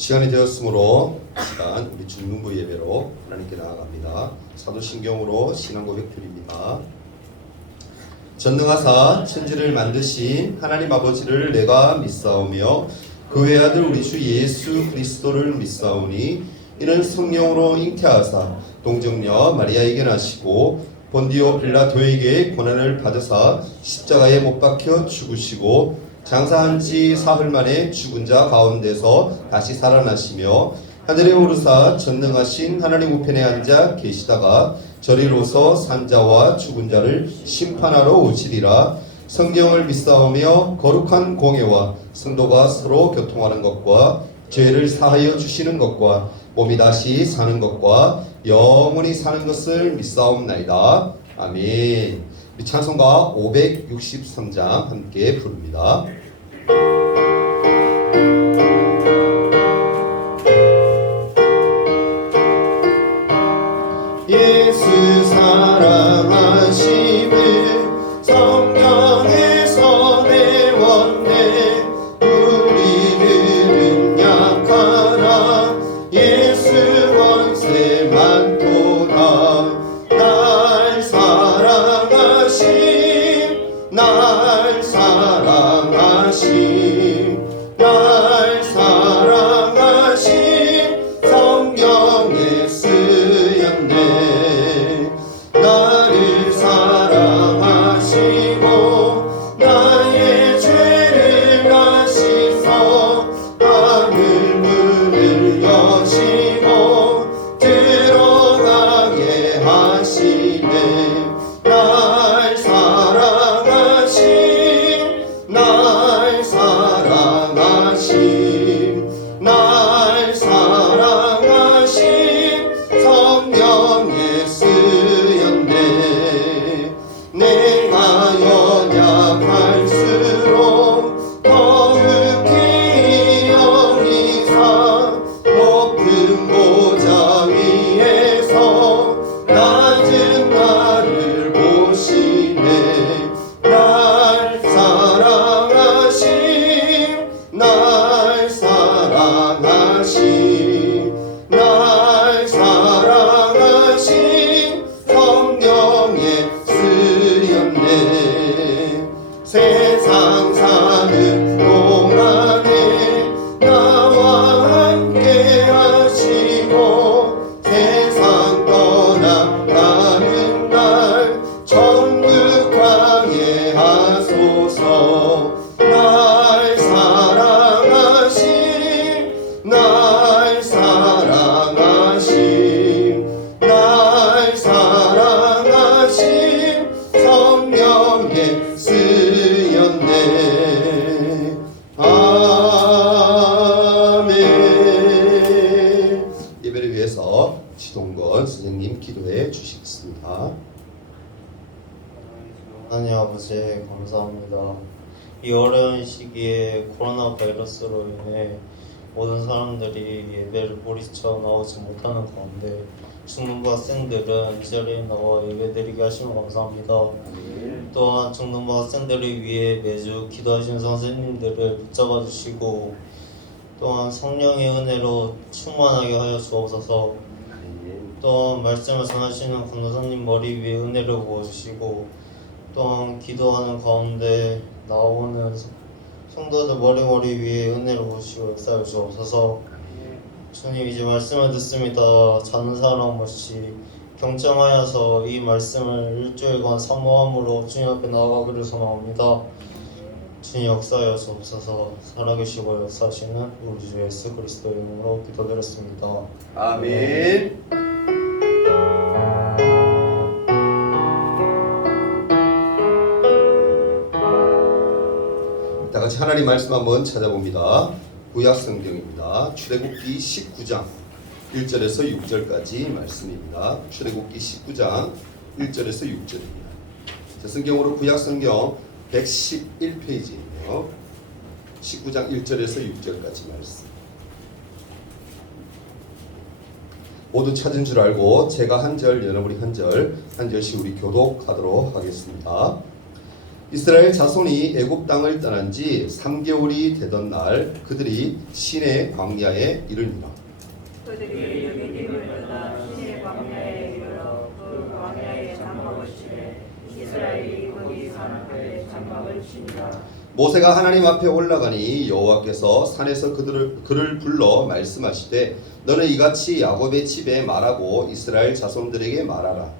시간이 되었으므로 우리 중등부 예배로 하나님께 나아갑니다. 사도신경으로 신앙 고백 드립니다. 전능하사 천지를 만드신 하나님 아버지를 내가 믿사오며 그 외아들 우리 주 예수 그리스도를 믿사오니 이는 성령으로 잉태하사 동정녀 마리아에게 나시고 본디오 빌라도에게 고난을 받으사 십자가에 못 박혀 죽으시고 장사한 지 사흘 만에 죽은 자 가운데서 다시 살아나시며 하늘에 오르사 전능하신 하나님 우편에 앉아 계시다가 저리로서 산자와 죽은 자를 심판하러 오시리라. 성경을 믿사오며 거룩한 공예와 성도가 서로 교통하는 것과 죄를 사하여 주시는 것과 몸이 다시 사는 것과 영원히 사는 것을 믿사옵나이다. 아멘. 우리 찬송가 563장 함께 부릅니다. 예수 사랑하심을 성경에서 배웠네. 우리들은 약하나 예수 권세 많도다. 날 사랑하심 날 사랑하심 날 사랑하심 성경에 쓰였네. 나를 사랑하시고 나의 죄를 아시소. 하늘 문을 여시고 들어가게 하시네. 날 사랑하심 날 사랑하심 날 사랑하심 성경에 쓰였네. 내가 연약할수록 거룩히 여기사 높은 보좌 위에서 낮은 나를 보시네. 날 사랑하심 날 사랑하심 날 사랑하심 성경에 쓰였네. 세상 사는 동안에 나와 함께 하시고 세상 떠나가는 날 천국 가게 하소서. 날 사랑하심 날 사랑하심 날 사랑하심 성경에 쓰였네. 아멘. 예배를 위해서 지동건 선생님 기도해 주시겠습니다. 하나님 아버지 감사합니다. 이 어려운 시기에 코로나 바이러스로 인해 모든 사람들이 예배를 보리쳐 나오지 못하는 가운데 중등부 학생들은 이 자리에 나와 예배드리게 하시면 감사합니다. 또한 중등부 학생들을 위해 매주 기도하시는 선생님들을 붙잡아 주시고 또한 성령의 은혜로 충만하게 하여 주옵소서. 또한 말씀을 전하시는 권도사님 머리 위에 은혜를 부어주시고 또한 기도하는 가운데 나오는 성도들 머리 위에 은혜를 부으시고 역사해 주옵소서. 주님, 이제 말씀을 듣습니다. 자는 사람 없이 경청하여서 이 말씀을 일주일간 사모함으로 주님 앞에 나아가기를 소망합니다. 주님 역사하여 주옵소서. 살아계시고 역사하시는 우리 주 예수 그리스도 이름으로 기도드렸습니다. 아멘. 다 같이 하나님 말씀 한번 찾아봅니다. 구약 성경입니다. 출애굽기 19장 1절에서 6절까지 말씀입니다. 출애굽기 19장 1절에서 6절입니다. 자, 성경으로 구약 성경 111페이지이며 19장 1절에서 6절까지 말씀. 모두 찾은 줄 알고 제가 한 절, 여러분이 한 절, 한 절씩 우리 교독하도록 하겠습니다. 이스라엘 자손이 애굽 땅을 떠난 지 3개월이 되던 날 그들이 시내 광야에 이르니라. 그들이 여기님을 떠나 시내 광야에 이르러 그 광야에 장막을 치되 이스라엘이 거기 사는 곳에 장막을 치니라. 모세가 하나님 앞에 올라가니 여호와께서 산에서 그를 불러 말씀하시되 너는 이같이 야곱의 집에 말하고 이스라엘 자손들에게 말하라.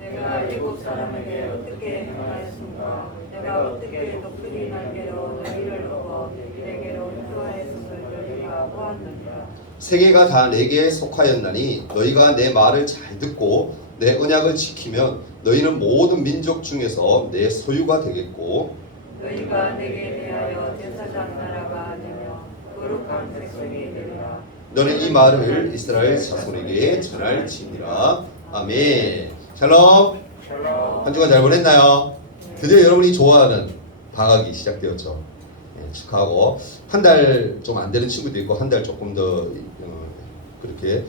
내가 애굽 사람에게 어떻게 행하였습니까? 내가 어떻게 독수리 날개로 너희를 얻어 내게로 인도하였음을 너희가 보았느니라. 세계가 다 내게 속하였나니 너희가 내 말을 잘 듣고 내 언약을 지키면 너희는 모든 민족 중에서 내 소유가 되겠고 너희가 내게 대하여 제사장 나라가 되며 거룩한 백성이 되리라. 너는 이 말을 이스라엘 자손에게 전할지니라. 아멘. 샬롬. 한 주간 잘 보냈나요? 드디어 여러분이 좋아하는 방학이 시작되었죠. 네, 축하하고 한 달 좀 안 되는 친구도 있고 한 달 조금 더 그렇게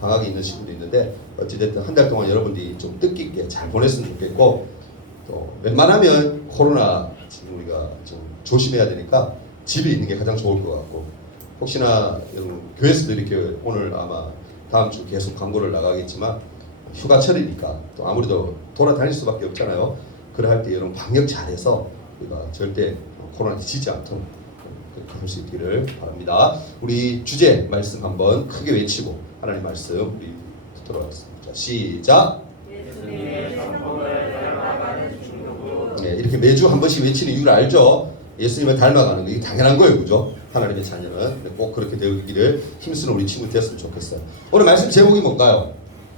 방학이 있는 친구도 있는데 어찌됐든 한 달 동안 여러분들이 좀 뜻깊게 잘 보냈으면 좋겠고 또 웬만하면 코로나 지금 우리가 좀 조심해야 되니까 집에 있는 게 가장 좋을 것 같고 혹시나 교회에서도 이렇게 오늘 아마 다음 주 계속 광고를 나가겠지만 휴가철이니까 또 아무래도 돌아다닐 수밖에 없잖아요. 그래 할 때 여러분 방역 잘해서 우리가 절대 코로나에 지지 않도록 그렇게 할 수 있기를 바랍니다. 우리 주제 말씀 한번 크게 외치고 하나님 말씀 우리 듣도록 하겠습니다. 시작. 예수님의 성품을 닮아가는 중독도 네, 이렇게 매주 한 번씩 외치는 이유를 알죠? 예수님을 닮아가는 거 이게 당연한 거예요, 그죠? 하나님의 자녀는 꼭 그렇게 되기를 힘쓰는 우리 친구 됐으면 좋겠어요. 오늘 말씀 제목이 뭔가요?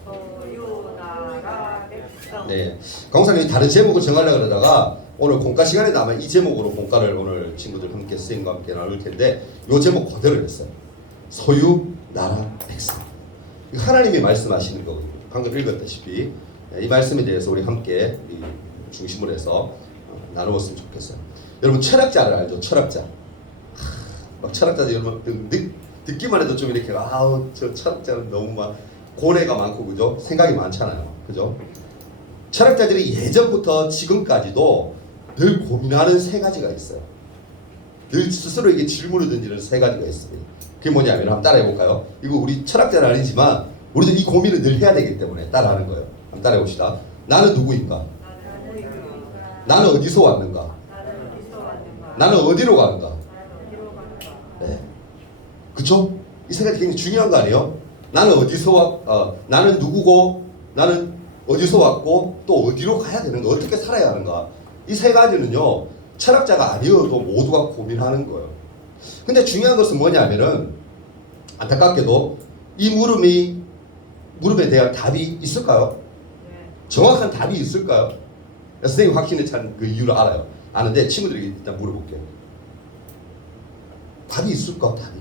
소유나라 백성. 네, 강사님이 다른 제목을 정하려고 그러다가 오늘 공과 시간에 아마 이 제목으로 공과를 오늘 친구들 함께 선생님과 함께 나눌 텐데 이 제목 그대로 했어요. 소유, 나라, 백성. 이거 하나님이 말씀하시는 거거든요. 방금 읽었다시피 이 말씀에 대해서 우리 함께 중심으로 해서 나누었으면 좋겠어요. 여러분 철학자를 알죠? 철학자. 막 철학자들 여러분 듣기만 해도 좀 이렇게 아우 저 철학자는 너무 막 고뇌가 많고 그죠? 생각이 많잖아요. 그죠? 철학자들이 예전부터 지금까지도 늘 고민하는 세 가지가 있어요. 늘 스스로에게 질문을 던지는 세 가지가 있습니다. 그게 뭐냐면 한번 따라해 볼까요? 이거 우리 철학자는 아니지만 우리도 이 고민을 늘 해야 되기 때문에 따라하는 거예요. 한번 따라해 봅시다. 나는 누구인가? 나는 어디서 왔는가? 나는 어디서 왔는가? 나는 어디로 가는가? 나는 어디로 가는가? 네. 그쵸? 이 세 가지 굉장히 중요한 거 아니에요? 나는 나는 누구고, 나는 어디서 왔고, 또 어디로 가야 되는가, 어떻게 살아야 하는가. 이 세 가지는요, 철학자가 아니어도 모두가 고민하는 거예요. 근데 중요한 것은 뭐냐면은, 안타깝게도 이 물음에 대한 답이 있을까요? 네. 정확한 답이 있을까요? 선생님 확신에 찬 그 이유를 알아요. 아는데 친구들에게 일단 물어볼게요. 답이 있을까? 답이.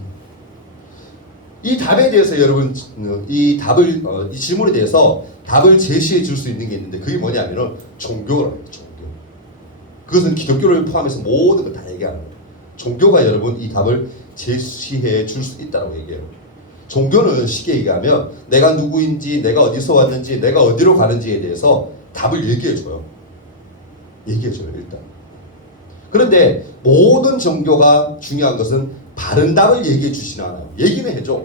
이 답에 대해서 여러분 이 질문에 대해서 답을 제시해 줄 수 있는 게 있는데 그게 뭐냐면은 종교라는 종교. 그것은 기독교를 포함해서 모든 걸 다 얘기하는 거예요. 종교가 여러분 이 답을 제시해 줄 수 있다고 얘기해요. 종교는 쉽게 얘기하면 내가 누구인지, 내가 어디서 왔는지, 내가 어디로 가는지에 대해서 답을 얘기해 줘요. 얘기해줘요 일단. 그런데 모든 종교가 중요한 것은 바른 답을 얘기해 주진 않아요. 얘기는 해줘.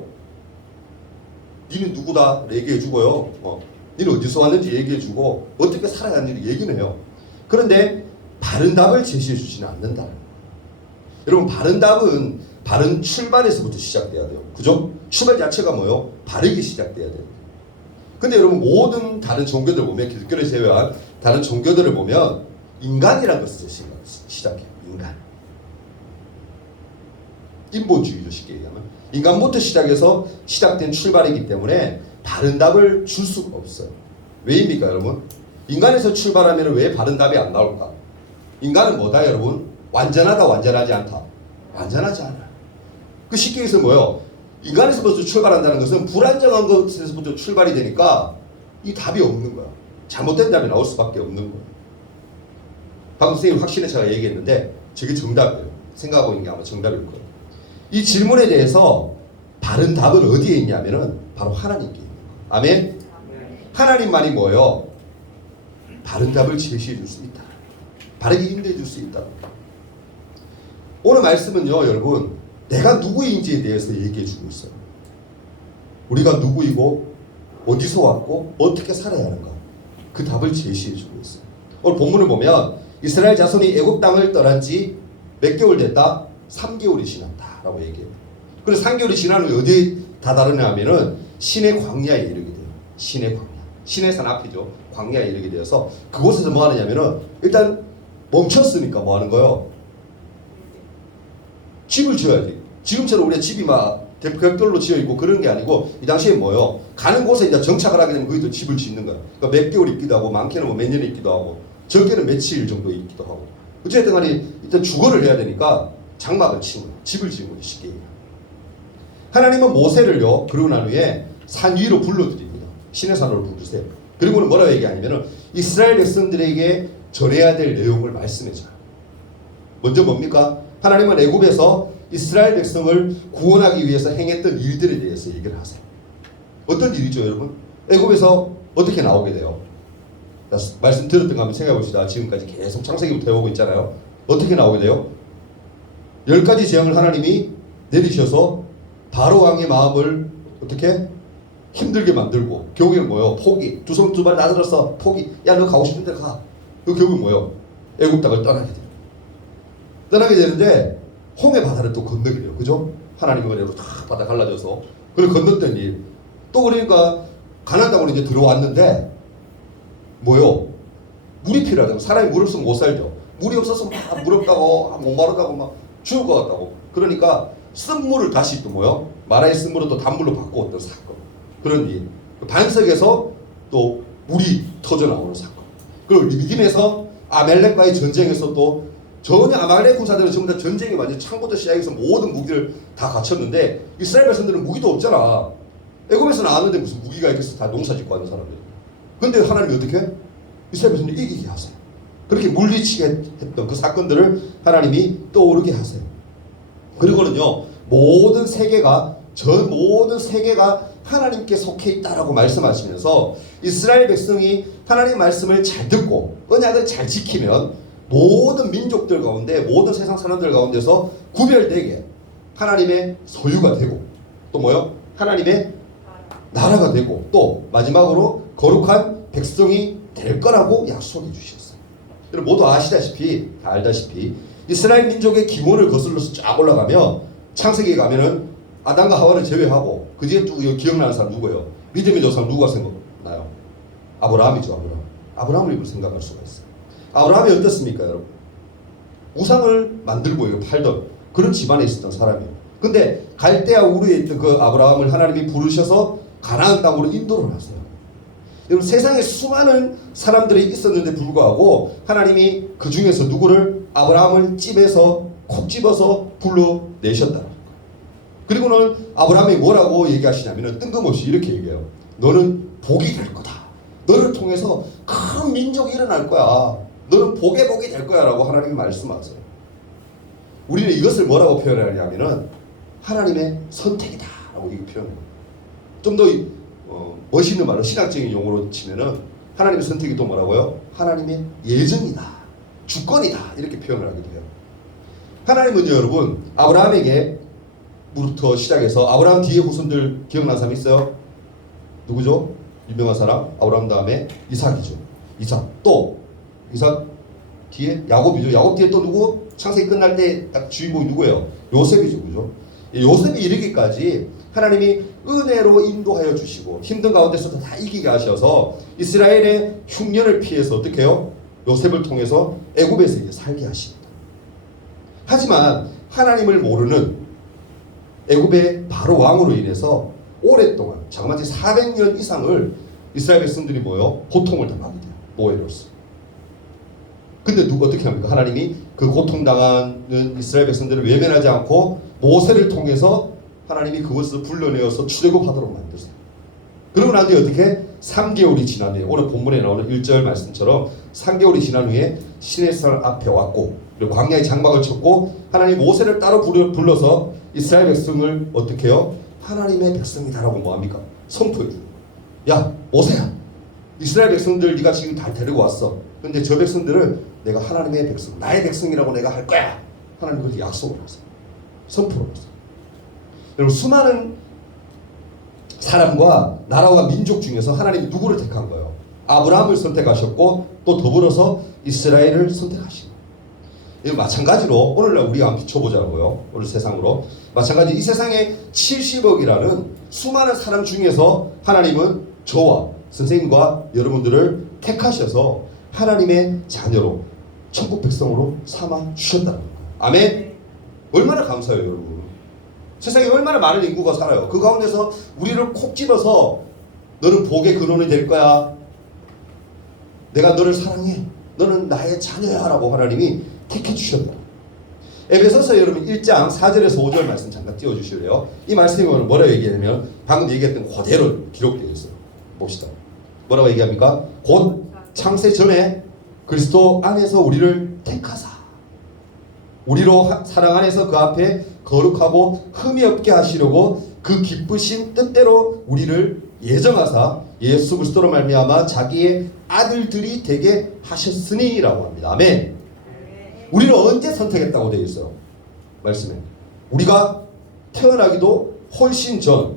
니는 누구다 얘기해 주고요. 니는 어디서 왔는지 얘기해 주고 어떻게 살아야 하는지 얘기는 해요. 그런데 바른 답을 제시해 주지는 않는다. 여러분 바른 답은 바른 출발에서부터 시작돼야 돼요. 그죠? 출발 자체가 뭐예요? 바르게 시작돼야 돼요. 근데 여러분 모든 다른 종교들 보면 기독교를 제외한 다른 종교들을 보면 인간이라는 것을 시작해요. 인간. 인본주의죠 쉽게 얘기하면. 인간부터 시작해서 시작된 출발이기 때문에 바른 답을 줄 수가 없어요. 왜입니까 여러분? 인간에서 출발하면 왜 바른 답이 안 나올까? 인간은 뭐다 여러분? 완전하다 완전하지 않다? 완전하지 않아요. 그 쉽게 해서 뭐예요? 인간에서부터 출발한다는 것은 불안정한 것에서부터 출발이 되니까 이 답이 없는 거야. 잘못된 답이 나올 수밖에 없는 거예요. 방금 선생님 확신에 제가 얘기했는데 저게 정답이에요. 생각하고 있는 게 아마 정답일 거예요. 이 질문에 대해서 바른 답은 어디에 있냐면은 바로 하나님께 있는 거예요. 아멘? 하나님만이 뭐예요? 바른 답을 제시해 줄 수 있다. 바르게 인도해 줄 수 있다. 오늘 말씀은요, 여러분, 내가 누구인지에 대해서 얘기해 주고 있어요. 우리가 누구이고 어디서 왔고 어떻게 살아야 하는가, 그 답을 제시해 주고 있어요. 오늘 본문을 보면 이스라엘 자손이 애굽 땅을 떠난 지 몇 개월 됐다? 3개월이 지났다 라고 얘기해요. 그래서 3개월이 지난 후에 어디에 다다르냐 하면은 신의 광야에 이르게 돼요. 신의 광야, 신의 산 앞이죠. 광야에 이르게 되어서 그곳에서 뭐 하느냐면은 일단 멈췄으니까 뭐 하는 거예요? 집을 지어야지. 지금처럼 우리가 집이 막 벽돌로 지어 있고 그런 게 아니고 이 당시에 뭐요? 가는 곳에 이제 정착을 하게 되면 거기도 집을 짓는 거야. 그러니까 몇 개월 있기도 하고 많게는 뭐 몇 년 있기도 하고 적게는 며칠 정도 있기도 하고. 어쨌든 간에 일단 주거를 해야 되니까 장막을 치는 거야. 집을 지은 거죠, 쉽게 얘기하면. 하나님은 모세를요, 그러고 난 후에 산 위로 불러드립니다. 신의 산으로 부르세요. 그리고는 뭐라고 얘기하냐면은 이스라엘 백성들에게 전해야 될 내용을 말씀해줘요. 먼저 뭡니까? 하나님은 애굽에서 이스라엘 백성을 구원하기 위해서 행했던 일들에 대해서 얘기를 하세요. 어떤 일이죠, 여러분? 애굽에서 어떻게 나오게 돼요? 말씀 들었던 거 한번 생각해 봅시다. 지금까지 계속 창세기부터 해오고 있잖아요. 어떻게 나오게 돼요? 10가지 재앙을 하나님이 내리셔서 바로 왕의 마음을 어떻게? 힘들게 만들고, 결국에는 뭐예요? 포기. 두 손 두 발 나들어서 포기. 야, 너 가고 싶은 데 가. 그 결국은 뭐예요? 애굽 땅을 떠나게 돼요. 떠나게 되는데 홍해 바다를 또 건너게 돼요. 그죠? 하나님의 은혜로 탁 바다 갈라져서 그걸 건넜던 일. 또 그러니까 가나안 땅으로 이제 들어왔는데 뭐요? 물이 필요하다고. 사람이 물 없으면 못 살죠. 물이 없어서 막 물 없다고 목마르다고 막 죽을 것 같다고. 그러니까 쓴물을 다시 또 뭐요? 마라의 쓴물을 또 단물로 바꾸었던 사건. 그런 일. 반석에서 또 물이 터져 나오는 사건. 그리고 미딤에서 아멜렉과의 전쟁에서 또 전혀 아말렉 군사들은 전부 다 전쟁이 완전 창부터 시작해서 모든 무기를 다 갖췄는데 이스라엘 백성들은 무기도 없잖아. 애굽에서 나왔는데 무슨 무기가 있겠어? 다 농사 짓고 하는 사람들. 근데 하나님이 어떻게? 이스라엘 백성들이 이기게 하세요. 그렇게 물리치게 했던 그 사건들을 하나님이 떠오르게 하세요. 그리고는요, 모든 세계가 하나님께 속해 있다라고 말씀하시면서 이스라엘 백성이 하나님의 말씀을 잘 듣고 언약을 잘 지키면 모든 민족들 가운데, 모든 세상 사람들 가운데서 구별되게 하나님의 소유가 되고, 또 뭐요? 하나님의 나라가 되고, 또 마지막으로 거룩한 백성이 될 거라고 약속해 주셨어요. 여러분 모두 아시다시피, 다 알다시피 이스라엘 민족의 기원을 거슬러서 쫙 올라가면 창세기에 가면은 아담과 하와를 제외하고 그 뒤에 쭉 기억나는 사람 누구예요? 믿음의 조상 누가 생각나요? 아브라함이죠. 아브라함을 이걸 생각할 수가 있어요. 아브라함이 어떻습니까, 여러분? 우상을 만들고 팔던 그런 집안에 있었던 사람이에요. 근데 갈대아 우르에 있던 그 아브라함을 하나님이 부르셔서 가나안 땅으로 인도를 하세요. 여러분 세상에 수많은 사람들이 있었는데 불구하고 하나님이 그 중에서 누구를? 아브라함을 콕 집어서 불러내셨다. 그리고는 아브라함이 뭐라고 얘기하시냐면 뜬금없이 이렇게 얘기해요. 너는 복이 될 거다. 너를 통해서 큰 민족이 일어날 거야. 너는 복이 될 거야 라고 하나님이 말씀하세요. 우리는 이것을 뭐라고 표현하냐면은 하나님의 선택이다 라고 이렇게 표현해요. 좀 더 멋있는 말로 신학적인 용어로 치면은 하나님의 선택이 또 뭐라고요? 하나님의 예정이다, 주권이다 이렇게 표현을 하기도 해요. 하나님은요, 여러분 아브라함에게 부터 시작해서 아브라함 뒤에 후손들 기억나는 사람 있어요? 누구죠? 유명한 사람 아브라함 다음에 이삭이죠. 또 이삭 뒤에 야곱이죠. 야곱 뒤에 또 누구? 창세기 끝날 때 딱 주인공이 누구예요? 요셉이죠. 그죠? 요셉이 이르기까지 하나님이 은혜로 인도하여 주시고 힘든 가운데서도 다 이기게 하셔서 이스라엘의 흉년을 피해서 어떻게 해요? 요셉을 통해서 애굽에서 이제 살게 하십니다. 하지만 하나님을 모르는 애굽의 바로 왕으로 인해서 오랫동안 자그마치 400년 이상을 이스라엘 백성들이 뭐요? 고통을 당하게 돼요. 노예로서. 근데 누가 어떻게 합니까? 하나님이 그 고통당하는 이스라엘 백성들을 외면하지 않고 모세를 통해서 하나님이 그것을 불러내어서 출애굽하도록 만드세요. 그러고 난 뒤에 어떻게? 3개월이 지난 후에 오늘 본문에 나오는 1절 말씀처럼 3개월이 지난 후에 신의 산 앞에 왔고 그리고 광야의 장막을 쳤고 하나님 모세를 따로 불러서 이스라엘 백성을 어떻게 해요? 하나님의 백성이다라고 뭐합니까? 선포해 줘요. 야 모세야, 이스라엘 백성들 네가 지금 다 데리고 왔어. 근데 저 백성들을 내가 하나님의 백성, 나의 백성이라고 내가 할 거야. 하나님 그렇게 약속을 하세요. 선포를 하세요. 여러분 수많은 사람과 나라와 민족 중에서 하나님이 누구를 택한 거예요? 아브라함을 선택하셨고 또 더불어서 이스라엘을 선택하신 거예요. 이거 마찬가지로 오늘날 우리가 한번 비춰보자고요. 오늘 세상으로. 마찬가지로 이 세상에 70억이라는 수많은 사람 중에서 하나님은 저와 선생님과 여러분들을 택하셔서 하나님의 자녀로 천국 백성으로 삼아 주셨다는 거예요. 아멘. 얼마나 감사해요, 여러분. 세상에 얼마나 많은 인구가 살아요. 그 가운데서 우리를 콕 집어서 너는 복의 근원이 될 거야. 내가 너를 사랑해. 너는 나의 자녀야 라고 하나님이 택해 주셨다. 에베소서 여러분 1장 4절에서 5절 말씀 잠깐 띄워주실래요? 이 말씀이 뭐라고 얘기하냐면 방금 얘기했던 그대로 기록되어 있어요. 봅시다. 뭐라고 얘기합니까? 곧 창세 전에 그리스도 안에서 우리를 택하사 우리로 사랑 안에서 그 앞에 거룩하고 흠이 없게 하시려고 그 기쁘신 뜻대로 우리를 예정하사 예수 그리스도로 말미암아 자기의 아들들이 되게 하셨으니라고 합니다. 아멘. 우리를 언제 선택했다고 되어 있어요? 말씀에 우리가 태어나기도 훨씬 전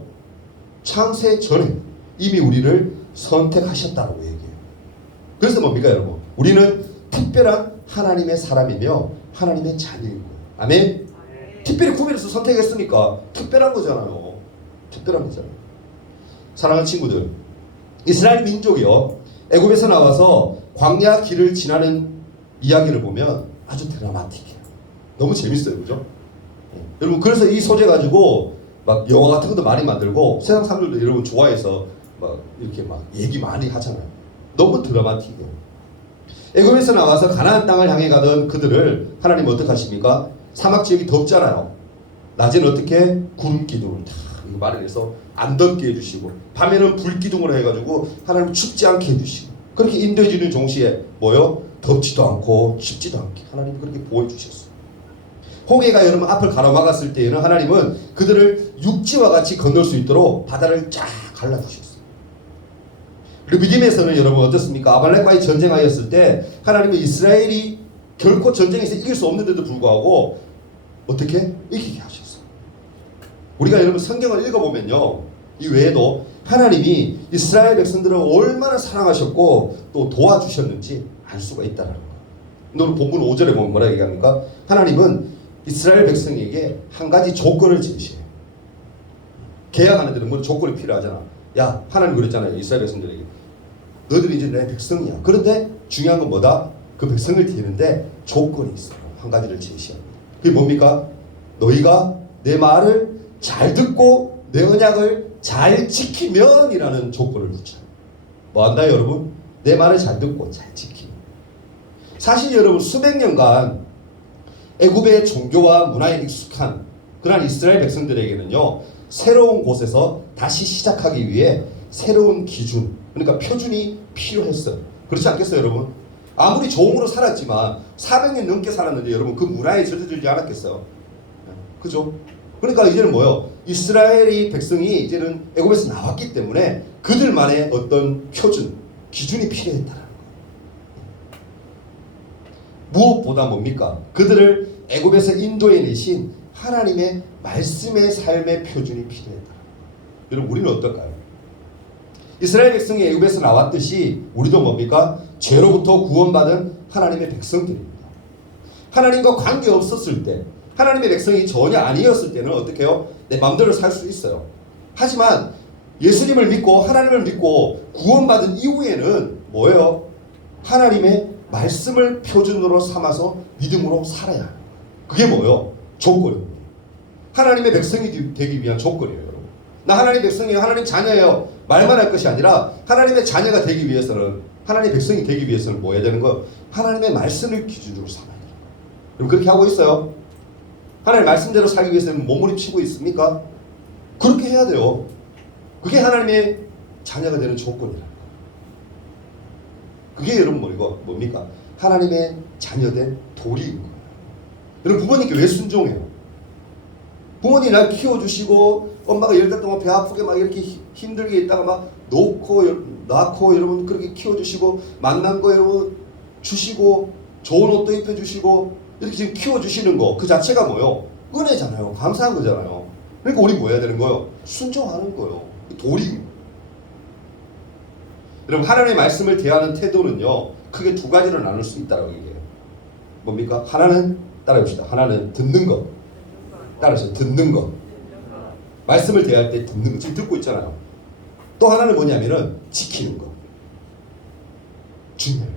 창세 전에 이미 우리를 선택하셨다고 얘기해요. 그래서 뭡니까 여러분? 우리는 특별한 하나님의 사람이며 하나님의 자녀인 거예요. 아멘. 특별히 구별해서 선택했으니까 특별한 거잖아요. 특별한 거잖아요. 사랑하는 친구들, 이스라엘 민족이요 애굽에서 나와서 광야 길을 지나는 이야기를 보면 아주 드라마틱해요. 너무 재밌어요, 그죠? 여러분 그래서 이 소재 가지고 막 영화 같은 것도 많이 만들고 세상 사람들도 여러분 좋아해서 막 이렇게 막 얘기 많이 하잖아요. 너무 드라마틱해요. 애굽에서 나와서 가나안 땅을 향해 가던 그들을 하나님 어떻게 하십니까? 사막 지역이 덥잖아요. 낮에는 어떻게? 구름 기둥을 다 말을 해서 안 덥게 해주시고 밤에는 불 기둥으로 해가지고 하나님 춥지 않게 해주시고 그렇게 인도해 주는 동시에 뭐요? 덥지도 않고 춥지도 않게 하나님 그렇게 보호해 주셨어요. 홍해가 여러분 앞을 가로막았을 때에는 하나님은 그들을 육지와 같이 건널 수 있도록 바다를 쫙 갈라주셨어요. 그리고 믿음에서는 여러분 어떻습니까? 아말렉과의 전쟁하였을 때 하나님은 이스라엘이 결코 전쟁에서 이길 수 없는데도 불구하고 어떻게? 이기게 하셨어요. 우리가 여러분 성경을 읽어보면요 이 외에도 하나님이 이스라엘 백성들을 얼마나 사랑하셨고 또 도와주셨는지 알 수가 있다는 거예요. 오늘 본문 5절에 보면 뭐라 얘기합니까? 하나님은 이스라엘 백성에게 한 가지 조건을 제시해요. 계약하는 데는 뭐 조건이 필요하잖아. 야 하나님 그랬잖아요. 이스라엘 백성들에게 너희들이 이제 내 백성이야. 그런데 중요한 건 뭐다? 그 백성을 데리는데 조건이 있어요. 한 가지를 제시합니다. 그게 뭡니까? 너희가 내 말을 잘 듣고 내 언약을 잘 지키면 이라는 조건을 붙여요. 뭐 한다 여러분? 내 말을 잘 듣고 잘 지키면. 사실 여러분 수백 년간 애굽의 종교와 문화에 익숙한 그러한 이스라엘 백성들에게는요 새로운 곳에서 다시 시작하기 위해 새로운 기준 그러니까 표준이 필요했어요. 그렇지 않겠어요 여러분? 아무리 종으로 살았지만 400년 넘게 살았는데 여러분 그 문화에 젖어들지 않았겠어요? 그죠? 그러니까 이제는 뭐요? 이스라엘이 백성이 이제는 애굽에서 나왔기 때문에 그들만의 어떤 표준, 기준이 필요했다는 거예요. 무엇보다 뭡니까? 그들을 애굽에서 인도해 내신 하나님의 말씀의 삶의 표준이 필요했다는 거예요. 여러분 우리는 어떨까요? 이스라엘 백성이 애굽에서 나왔듯이 우리도 뭡니까? 죄로부터 구원받은 하나님의 백성들입니다. 하나님과 관계 없었을 때 하나님의 백성이 전혀 아니었을 때는 어떻게 해요? 내 마음대로 살 수 있어요. 하지만 예수님을 믿고 하나님을 믿고 구원받은 이후에는 뭐예요? 하나님의 말씀을 표준으로 삼아서 믿음으로 살아야 해요. 그게 뭐예요? 조건입니다. 하나님의 백성이 되기 위한 조건이에요. 여러분. 나 하나님의 백성이에요. 하나님 자녀예요. 말만 할 것이 아니라 하나님의 자녀가 되기 위해서는 하나님의 백성이 되기 위해서는 뭐 해야 되는 거예요? 하나님의 말씀을 기준으로 삼아야 돼요. 그럼 그렇게 하고 있어요? 하나님의 말씀대로 살기 위해서는 몸부림치고 있습니까? 그렇게 해야 돼요. 그게 하나님의 자녀가 되는 조건이라. 그게 여러분 뭡니까? 하나님의 자녀된 도리인 거예요. 여러분 부모님께 왜 순종해요? 부모님이 날 키워주시고 엄마가 10달 동안 배 아프게 막 이렇게 힘들게 있다가 막 낳고 여러분 그렇게 키워주시고 만난 거 여러분 주시고 좋은 옷도 입혀주시고 이렇게 지금 키워주시는 거 그 자체가 뭐요? 은혜잖아요. 감사한 거잖아요. 그러니까 우리 뭐 해야 되는 거예요? 순종하는 거예요. 도리. 여러분 하나님의 말씀을 대하는 태도는요 크게 두 가지로 나눌 수 있다고 얘기해요. 뭡니까? 하나는 따라해봅시다. 하나는 듣는 것. 따라서 듣는 것. 말씀을 대할 때 듣는 것. 지금 듣고 있잖아요. 또 하나는 뭐냐면은 지키는 것. 중요해요.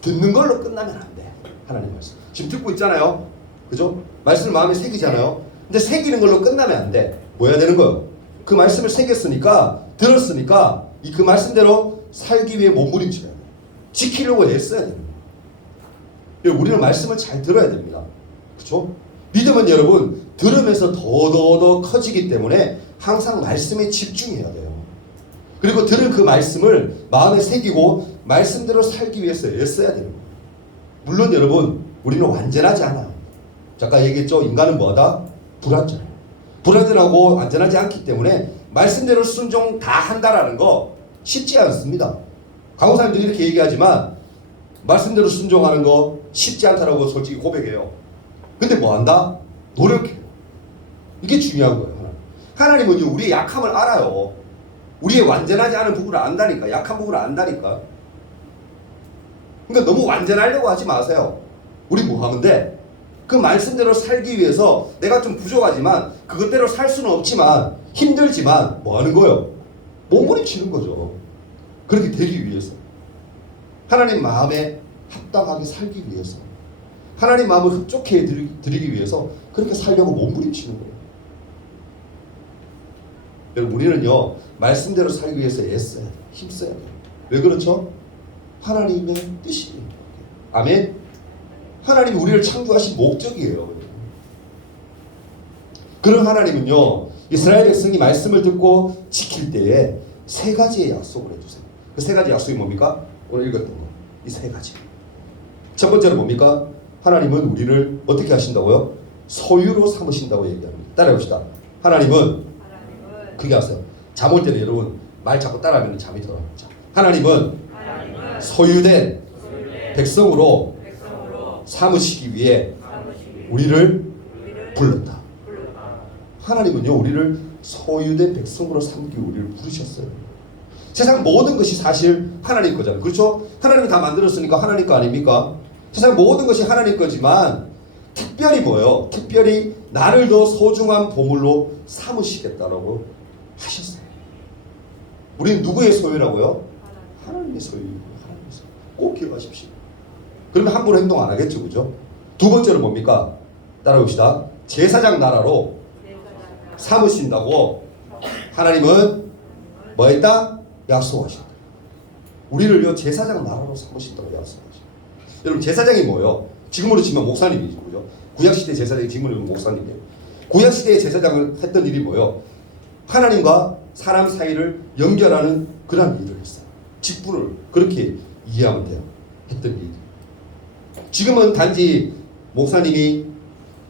듣는 걸로 끝나면 안 돼. 하나님 말씀. 지금 듣고 있잖아요. 그죠? 말씀을 마음에 새기잖아요. 근데 새기는 걸로 끝나면 안 돼. 뭐 해야 되는 거예요? 그 말씀을 새겼으니까 들었으니까 그 말씀대로 살기 위해 몸부림쳐야 돼. 지키려고 애써야 됩니다. 우리는 말씀을 잘 들어야 됩니다. 그렇죠? 믿음은 여러분 들으면서 더 커지기 때문에 항상 말씀에 집중해야 돼요. 그리고 들은 그 말씀을 마음에 새기고 말씀대로 살기 위해서 애써야 됩니다. 물론 여러분 우리는 완전하지 않아요. 아까 얘기했죠. 인간은 뭐하다? 불완전해요. 불완전하고 완전하지 않기 때문에 말씀대로 순종 다 한다라는 거 쉽지 않습니다. 강호사님도 이렇게 얘기하지만 말씀대로 순종하는 거 쉽지 않다라고 솔직히 고백해요. 근데 뭐 한다? 노력해요. 이게 중요한 거예요. 하나님은요 우리의 약함을 알아요. 우리의 완전하지 않은 부분을 안다니까. 약한 부분을 안다니까. 그러니까 너무 완전하려고 하지 마세요. 우리 뭐 하면 돼? 그 말씀대로 살기 위해서 내가 좀 부족하지만 그것대로 살 수는 없지만 힘들지만 뭐 하는 거예요? 몸부림치는 거죠. 그렇게 되기 위해서. 하나님 마음에 합당하게 살기 위해서. 하나님 마음을 흡족해 드리기 위해서 그렇게 살려고 몸부림치는 거예요. 여러분 우리는요 말씀대로 살기 위해서 애써야 돼요. 힘써야 돼요. 왜 그렇죠? 하나님의 뜻이에요. 아멘. 하나님이 우리를 창조하신 목적이에요. 그런 하나님은요 이스라엘 백성이 말씀을 듣고 지킬 때에 세 가지의 약속을 해주세요. 그 세 가지 약속이 뭡니까? 오늘 읽었던 거. 이 세 가지. 첫 번째는 뭡니까? 하나님은 우리를 어떻게 하신다고요? 소유로 삼으신다고 얘기합니다. 따라해봅시다. 하나님은 그게 하세요. 잠 올 때는 여러분 말 자꾸 따라하면 잠이 들어요. 하나님은 소유된 백성으로 삼으시기 위해 우리를 불렀다. 하나님은요 우리를 소유된 백성으로 삼기 우리를 부르셨어요. 세상 모든 것이 사실 하나님 거잖아요. 그렇죠? 하나님이 다 만들었으니까 하나님 거 아닙니까? 세상 모든 것이 하나님 거지만 특별히 뭐예요? 특별히 나를 더 소중한 보물로 삼으시겠다라고 하셨어요. 우리는 누구의 소유라고요? 하나님의 소유입니다. 하나님의 소유. 꼭 기억하십시오. 그러면 함부로 행동 안 하겠죠. 그죠? 두 번째로 뭡니까? 따라봅시다. 제사장 나라로 삼으신다고 하나님은 뭐 했다? 약속하셨다. 우리를요 제사장 나라로 삼으신다고 약속하셨다. 여러분 제사장이 뭐예요? 지금으로 치면 목사님이죠. 그죠? 구약시대 제사장이 지금으로 치면 목사님이에요. 구약시대의 제사장을 했던 일이 뭐예요? 하나님과 사람 사이를 연결하는 그런 일을 했어요. 직분을 그렇게 이해하면 돼요. 했던 일. 지금은 단지 목사님이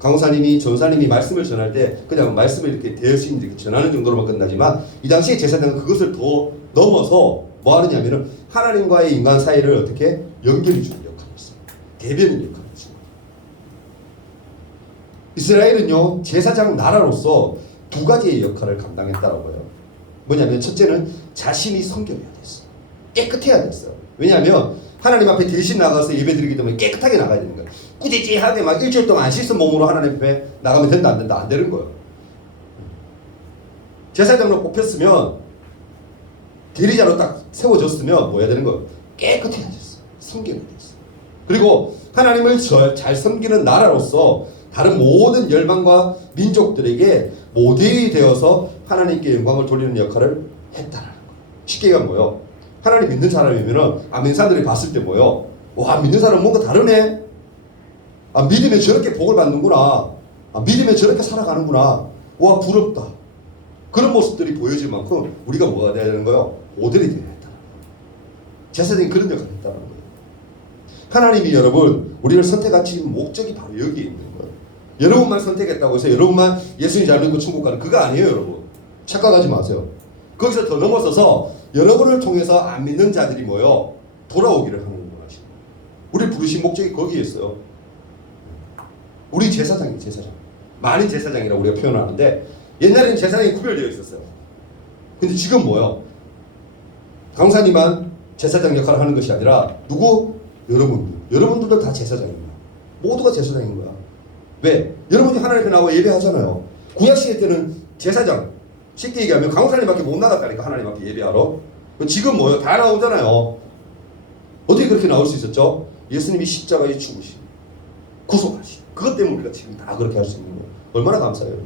강사님이 전사님이 말씀을 전할 때 그냥 말씀을 이렇게 대신 이렇게 전하는 정도로만 끝나지만 이 당시에 제사장은 그것을 더 넘어서 뭐 하느냐면은 하나님과의 인간 사이를 어떻게 연결해 주는 역할을 했어요. 대변인 역할을 했어요. 이스라엘은요 제사장 나라로서 두 가지의 역할을 감당했다라고 해요. 뭐냐면 첫째는 자신이 성결해야 됐어요. 깨끗해야 됐어요. 왜냐하면 하나님 앞에 대신 나가서 예배드리기 때문에 깨끗하게 나가야 되는 거예요. 꾸지지하게 막 일주일 동안 안 씻은 몸으로 하나님 앞에 나가면 된다 안 된다 안 되는 거예요. 제사장으로 뽑혔으면 대리자로 딱 세워졌으면 뭐 해야 되는 거예요? 깨끗해야 됐어요. 성결해야 됐어요. 그리고 하나님을 잘 섬기는 나라로서 다른 모든 열방과 민족들에게 모델이 되어서 하나님께 영광을 돌리는 역할을 했다라는 거예요. 쉽게 얘기하면 뭐예요? 하나님 믿는 사람이면은 아멘 사람들이 봤을 때 뭐예요? 와 믿는 사람은 뭔가 다르네. 아 믿으면 저렇게 복을 받는구나. 아 믿으면 저렇게 살아가는구나. 와 부럽다. 그런 모습들이 보여질 만큼 우리가 뭐가 돼야 되는 거예요? 모델이 되어야 했다. 제사장이 그런 역할을 했다는 거예요. 하나님이 여러분 우리를 선택하신 목적이 바로 여기에 있는 거예요. 여러분만 선택했다고 해서 여러분만 예수님 잘 믿고 천국 가는 그거 아니에요. 여러분 착각하지 마세요. 거기서 더 넘어서서 여러분을 통해서 안 믿는 자들이 뭐요? 돌아오기를 하는 거라시. 우리 부르신 목적이 거기에 있어요. 우리 제사장이에요. 제사장. 만인 제사장이라고 우리가 표현하는데 옛날에는 제사장이 구별되어 있었어요. 근데 지금 뭐요? 강사님만 제사장 역할을 하는 것이 아니라 누구? 여러분들도 다 제사장입니다. 모두가 제사장인 거야. 왜? 여러분이 하나님 앞에 나와 예배하잖아요. 구약시대 때는 제사장, 쉽게 얘기하면 강사님밖에 못 나갔다니까, 하나님 앞에 예배하러. 지금 뭐요? 다 나오잖아요. 어떻게 그렇게 나올 수 있었죠? 예수님이 십자가에 죽으신, 구속하신, 그것 때문에 우리가 지금 다 그렇게 할 수 있는 거예요. 얼마나 감사해요.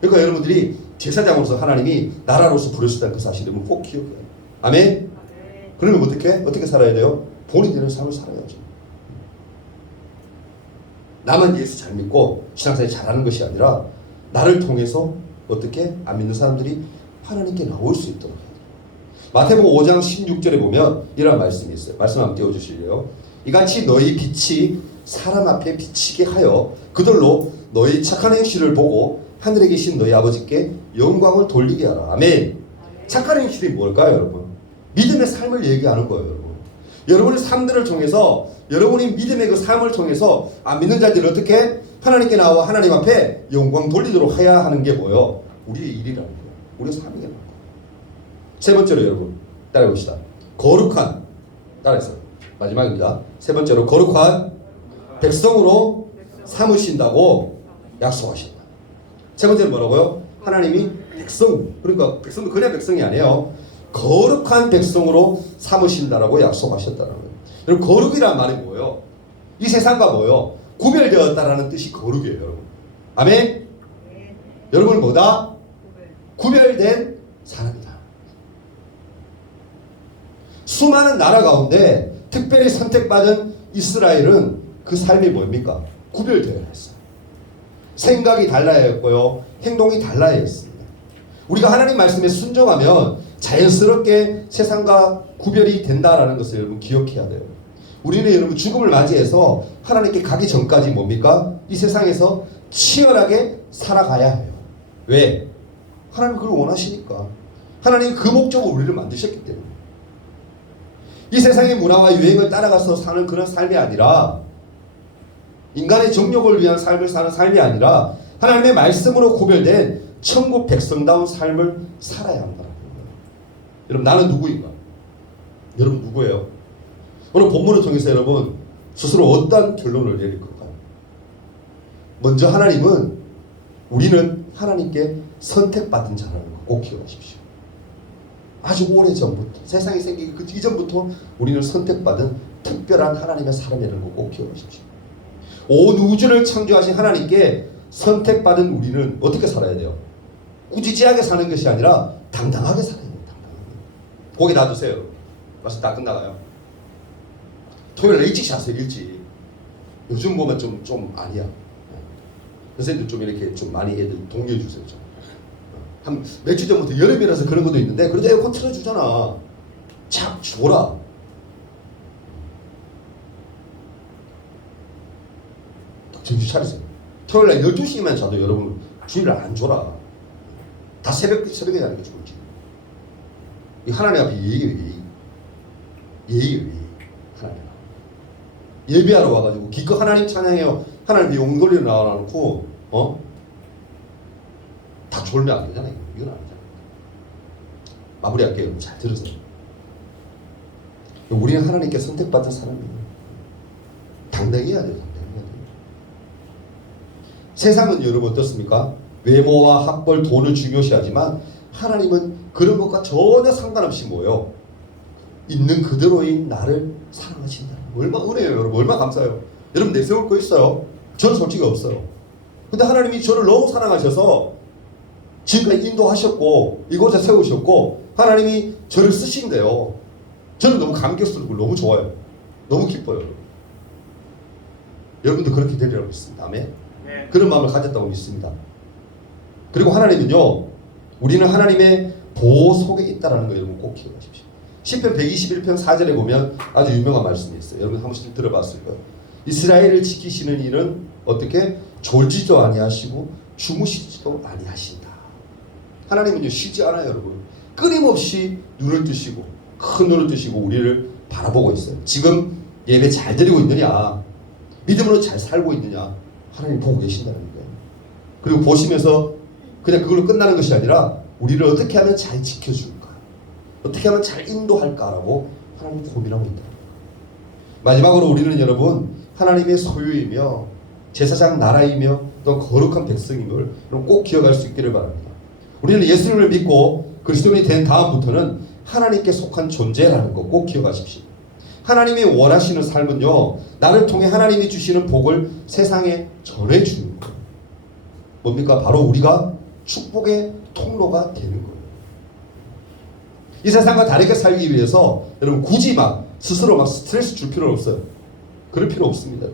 그러니까 여러분들이 제사장으로서 하나님이 나라로서 부르셨다는 그 사실을 꼭 기억해요. 아멘? 그러면 어떻게 살아야 돼요? 본이 되는 삶을 살아야죠. 나만 예수 잘 믿고 신앙생활 잘하는 것이 아니라 나를 통해서 어떻게 안 믿는 사람들이 하나님께 나올 수 있도록 해야 돼요. 마태복음 5장 16절에 보면 이런 말씀이 있어요. 말씀 한번 띄워주실래요? 이같이 너희 빛이 사람 앞에 비치게 하여 그들로 너희 착한 행실을 보고 하늘에 계신 너희 아버지께 영광을 돌리게 하라. 아멘. 착한 행실이 뭘까요, 여러분? 믿음의 삶을 얘기하는 거예요, 여러분. 여러분의 삶들을 통해서, 여러분이 믿음의 그 삶을 통해서 안 믿는 자들이 어떻게 하나님께 나와 하나님 앞에 영광 돌리도록 해야 하는 게 뭐예요? 우리의 일이라는 거예요. 우리의 삶이라는 거예요. 세 번째로 여러분 따라해 봅시다. 거룩한, 따라해서 마지막입니다. 세 번째로 거룩한 백성으로 삼으신다고 약속하신다. 세 번째는 뭐라고요? 하나님이 백성, 그러니까 백성도 그냥 백성이 아니에요. 거룩한 백성으로 삼으신다라고 약속하셨다는 거예요. 여러분, 거룩이란 말이 뭐예요? 이 세상과 뭐예요? 구별되었다라는 뜻이 거룩이에요, 여러분. 아멘? 여러분은 뭐다? 구별된 사람이다. 수많은 나라 가운데 특별히 선택받은 이스라엘은 그 삶이 뭡니까? 구별되어야 했어요. 생각이 달라야 했고요. 행동이 달라야 했습니다. 우리가 하나님 말씀에 순종하면 자연스럽게 세상과 구별이 된다라는 것을 여러분 기억해야 돼요. 우리는 여러분 죽음을 맞이해서 하나님께 가기 전까지 뭡니까? 이 세상에서 치열하게 살아가야 해요. 왜? 하나님 그걸 원하시니까. 하나님 그 목적으로 우리를 만드셨기 때문에. 이 세상의 문화와 유행을 따라가서 사는 그런 삶이 아니라, 인간의 정욕을 위한 삶을 사는 삶이 아니라 하나님의 말씀으로 구별된 천국 백성다운 삶을 살아야 한다는 거예요. 여러분, 나는 누구인가? 여러분 누구예요? 오늘 본문을 통해서 여러분 스스로 어떤 결론을 내릴 걸까요? 먼저 하나님은, 우리는 하나님께 선택받은 자라는 거 꼭 기억하십시오. 아주 오래전부터, 세상이 생기기 그 이전부터 우리는 선택받은 특별한 하나님의 사람이라는 거 꼭 기억하십시오. 온 우주를 창조하신 하나님께 선택받은 우리는 어떻게 살아야 돼요? 꾸지지하게 사는 것이 아니라 당당하게 살아야 돼요. 당당하게. 고개 놔두세요. 말씀 다 끝나가요. 토요일에 일찍 잤어요. 일찍. 요즘 보면 좀 아니야. 선생님들 좀 이렇게 좀 많이 애들 독려해 주세요. 좀. 한 몇 주 전부터 여름이라서 그런 것도 있는데 그래도 에어컨 틀어주잖아. 착 줘라. 정신 차리세요. 토요일날 12시만 자도 여러분 주일날 안 줘라. 다 새벽에 자는 게 좋을지. 이 하나님 앞에 예의예요. 하나님 앞에. 예배하러 와가지고 기껏 하나님 찬양해요. 하나님 용 돌리러 나와놓고 다 졸면 안 되잖아요. 이건 아니잖아요. 마무리할게요. 잘 들으세요. 우리는 하나님께 선택받은 사람이에요. 당당해야 돼요. 세상은 여러분 어떻습니까? 외모와 학벌, 돈을 중요시하지만 하나님은 그런 것과 전혀 상관없이 뭐예요? 있는 그대로인 나를 사랑하신다. 얼마나 은혜예요, 여러분. 얼마나 감사해요. 여러분 내세울 거 있어요? 저는 솔직히 없어요. 근데 하나님이 저를 너무 사랑하셔서 지금까지 인도하셨고 이곳에 세우셨고 하나님이 저를 쓰신대요. 저는 너무 감격스럽고 너무 좋아요. 너무 기뻐요. 여러분도 그렇게 되리라고 믿습니다. 아멘. 그런 마음을 가졌다고 믿습니다. 그리고 하나님은요, 우리는 하나님의 보호 속에 있다는 거 여러분 꼭 기억하십시오. 시편 121편 4절에 보면 아주 유명한 말씀이 있어요. 여러분 한 번씩 들어봤을 거예요. 이스라엘을 지키시는 이는 어떻게 졸지도 아니하시고 주무시지도 아니하신다. 하나님은요 쉬지 않아요, 여러분. 끊임없이 눈을 뜨시고 큰 눈을 뜨시고 우리를 바라보고 있어요. 지금 예배 잘 드리고 있느냐, 믿음으로 잘 살고 있느냐, 하나님 보고 계신다는 거예요. 그리고 보시면서 그냥 그걸로 끝나는 것이 아니라 우리를 어떻게 하면 잘 지켜줄까, 어떻게 하면 잘 인도할까라고 하나님 고민하고 있다. 마지막으로 우리는 여러분 하나님의 소유이며 제사장 나라이며 또 거룩한 백성임을 꼭 기억할 수 있기를 바랍니다. 우리는 예수님을 믿고 그리스도인이 된 다음부터는 하나님께 속한 존재라는 거 꼭 기억하십시오. 하나님이 원하시는 삶은요, 나를 통해 하나님이 주시는 복을 세상에 전해주는 거예요. 뭡니까? 바로 우리가 축복의 통로가 되는 거예요. 이 세상과 다르게 살기 위해서 여러분 굳이 스스로 스트레스 줄 필요는 없어요. 그럴 필요 없습니다.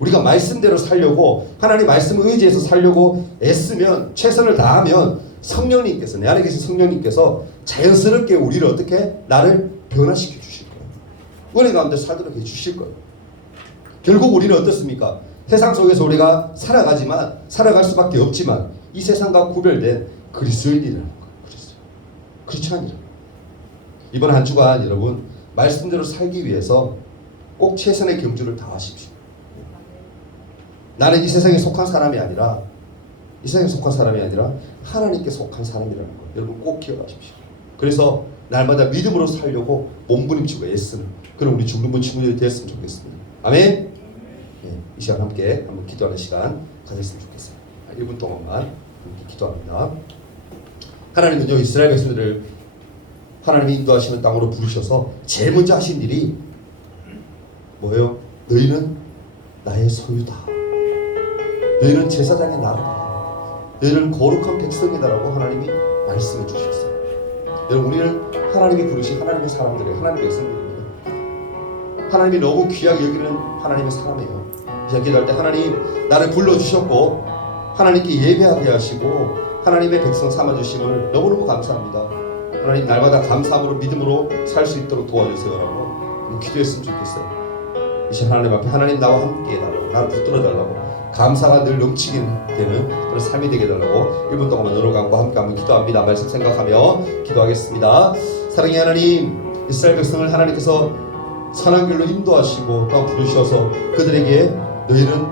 우리가 말씀대로 살려고, 하나님 말씀 의지해서 살려고 애쓰면, 최선을 다하면 성령님께서, 내 안에 계신 성령님께서 자연스럽게 우리를 어떻게, 나를 변화시켜 주실 거예요. 은혜 가운데 살도록 해주실 거예요. 결국 우리는 어떻습니까? 세상 속에서 우리가 살아갈 수밖에 없지만 이 세상과 구별된 그리스도인이라는 거예요. 크리스찬이라는 거예요. 이번 한 주간 여러분 말씀대로 살기 위해서 꼭 최선의 경주를 다하십시오. 나는 이 세상에 속한 사람이 아니라, 하나님께 속한 사람이라는 거 여러분 꼭 기억하십시오. 그래서 날마다 믿음으로 살려고 몸부림치고 애쓰는 그런 우리 중등부 친구들이 됐으면 좋겠습니다. 아멘. 네, 이 시간 함께 한번 기도하는 시간 가졌으면 좋겠어요. 1분 동안만 함께 기도합니다. 하나님은요, 이스라엘 백성들을 하나님이 인도하시는 땅으로 부르셔서 제일 먼저 하신 일이 뭐예요? 너희는 나의 소유다. 너희는 제사장의 나라다. 너희는 거룩한 백성이다라고 하나님이 말씀해 주셨어요. 여러분, 우리는 하나님이 부르신 하나님의 사람들이에요. 하나님의 백성들입니다. 하나님이 너무 귀하게 여기는 하나님의 사람이에요. 이제 기도할 때 하나님 나를 불러주셨고 하나님께 예배하게 하시고 하나님의 백성 삼아주심을 너무너무 감사합니다. 하나님 날마다 감사함으로 믿음으로 살 수 있도록 도와주세요라고 기도했으면 좋겠어요. 이제 하나님 앞에 하나님 나와 함께 해달라고, 나를 붙들어 달라고, 감사가 늘 넘치게 되는 그런 삶이 되게 해달라고 1분 동안만 눈을 감고 함께 한번 기도합니다. 말씀 생각하며 기도하겠습니다. 사랑의 하나님, 이스라엘 백성을 하나님께서 선한 길로 인도하시고 또 부르셔서 그들에게 너희는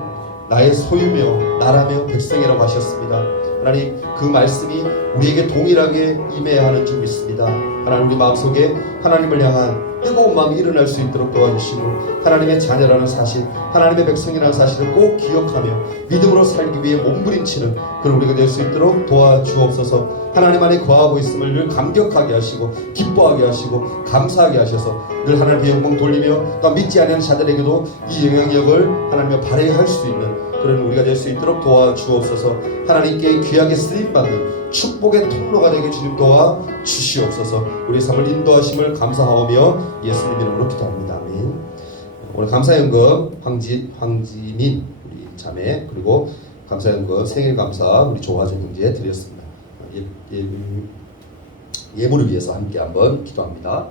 나의 소유며 나라며 백성이라고 하셨습니다. 하나님, 그 말씀이 우리에게 동일하게 임해야 하는 줄 믿습니다. 하나님, 우리 마음속에 하나님을 향한 뜨거운 마음이 일어날 수 있도록 도와주시고 하나님의 자녀라는 사실, 하나님의 백성이라는 사실을 꼭 기억하며 믿음으로 살기 위해 몸부림치는 그런 우리가 될 수 있도록 도와주옵소서. 하나님 안에 거하고 있음을 늘 감격하게 하시고 기뻐하게 하시고 감사하게 하셔서 늘 하나님의 영광 돌리며 또 믿지 않는 자들에게도 이 영향력을 하나님의 발휘할 수 있는 그런 우리가 될 수 있도록 도와주옵소서. 하나님께 귀하게 쓰임받는 축복의 통로가 되게 주님 도와주시옵소서. 우리 삶을 인도하심을 감사하오며 예수님 이름으로 기도합니다. 아멘. 오늘 감사연금 황지민 우리 자매, 그리고 감사연금 생일감사 우리 조화정 형제 드렸습니다. 예물을 위해서 함께 한번 기도합니다.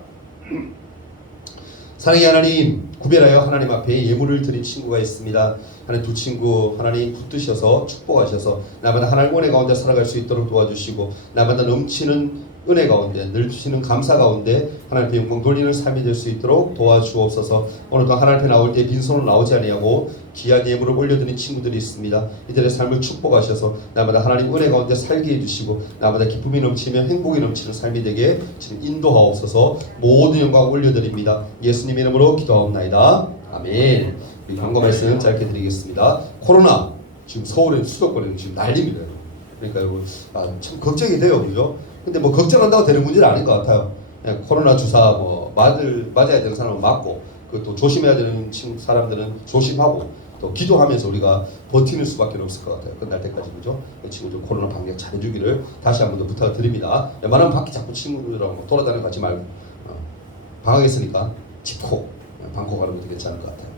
사랑의 하나님, 구별하여 하나님 앞에 예물을 드린 친구가 있습니다. 하나님, 두 친구 하나님 붙드셔서 축복하셔서 날마다 하나님 은혜 가운데 살아갈 수 있도록 도와주시고 날마다 넘치는 은혜 가운데 늘 주시는 감사 가운데 하나님께 영광 돌리는 삶이 될 수 있도록 도와주옵소서. 오늘도 하나님 앞에 나올 때 빈손으로 나오지 아니하고 귀한 예물을 올려드린 친구들이 있습니다. 이들의 삶을 축복하셔서 날마다 하나님 은혜 가운데 살게 해주시고 날마다 기쁨이 넘치며 행복이 넘치는 삶이 되게 인도하옵소서. 모든 영광 올려드립니다. 예수님 이름으로 기도하옵나이다. 아멘. 우리 광고 말씀 짧게 드리겠습니다. 코로나 지금 서울의 수도권에는 지금 난립니다. 그러니까 여러분 참 걱정이 돼요, 그죠? 근데 뭐 걱정한다고 되는 문제는 아닌 것 같아요. 그냥 코로나 주사 맞아야 되는 사람은 맞고, 또 조심해야 되는 사람들은 조심하고 또 기도하면서 우리가 버티는 수밖에 없을 것 같아요. 끝날 때까지, 그죠? 친구들 코로나 방역 잘해주기를 다시 한번 더 부탁을 드립니다. 웬만하면 밖에 자꾸 친구들하고 돌아다니는 거 하지 말고 방학했으니까 집코 방콕 가는 것도 괜찮을 것 같아요.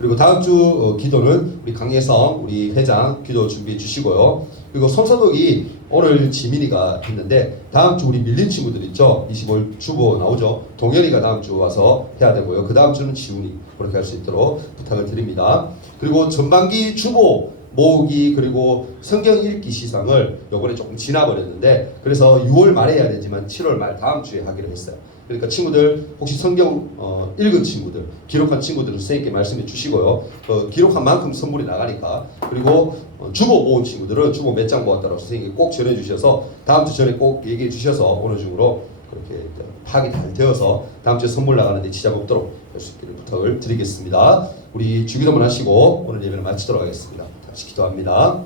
그리고 다음 주 기도는 우리 강예성 우리 회장 기도 준비해 주시고요. 그리고 손서독이 오늘 지민이가 했는데 다음 주 우리 밀린 친구들 있죠. 25일 주보 나오죠. 동현이가 다음 주 와서 해야 되고요. 그 다음 주는 지훈이 그렇게 할 수 있도록 부탁을 드립니다. 그리고 전반기 주보 모으기 그리고 성경 읽기 시상을 요번에 조금 지나버렸는데 그래서 6월 말에 해야 되지만 7월 말 다음 주에 하기로 했어요. 그러니까 친구들 혹시 성경 읽은 친구들, 기록한 친구들은 선생님께 말씀해 주시고요. 기록한 만큼 선물이 나가니까. 그리고 주보 모은 친구들은 주보 몇 장 모았다고 선생님께 꼭 전해 주셔서 다음 주 전에 꼭 얘기해 주셔서 어느 중으로 그렇게 파악이 잘 되어서 다음 주에 선물 나가는데 지장 없도록 할 수 있기를 부탁을 드리겠습니다. 우리 주기도문 하시고 오늘 예배를 마치도록 하겠습니다. 다시 기도합니다.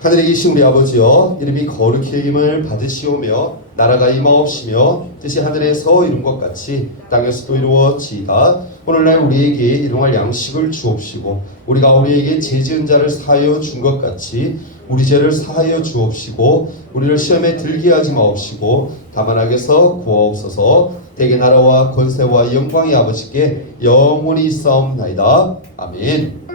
하늘에 계신 우리 아버지여, 이름이 거룩히 여김을 받으시오며 나라가 임하옵시며 뜻이 하늘에서 이룬 것 같이 땅에서도 이루어지이다. 오늘날 우리에게 일용할 양식을 주옵시고 우리가 우리에게 죄 지은 자를 사하여 준 것 같이 우리 죄를 사하여 주옵시고 우리를 시험에 들게 하지 마옵시고 다만 악에서 구하옵소서. 대개 나라와 권세와 영광이 아버지께 영원히 있사옵나이다. 아멘.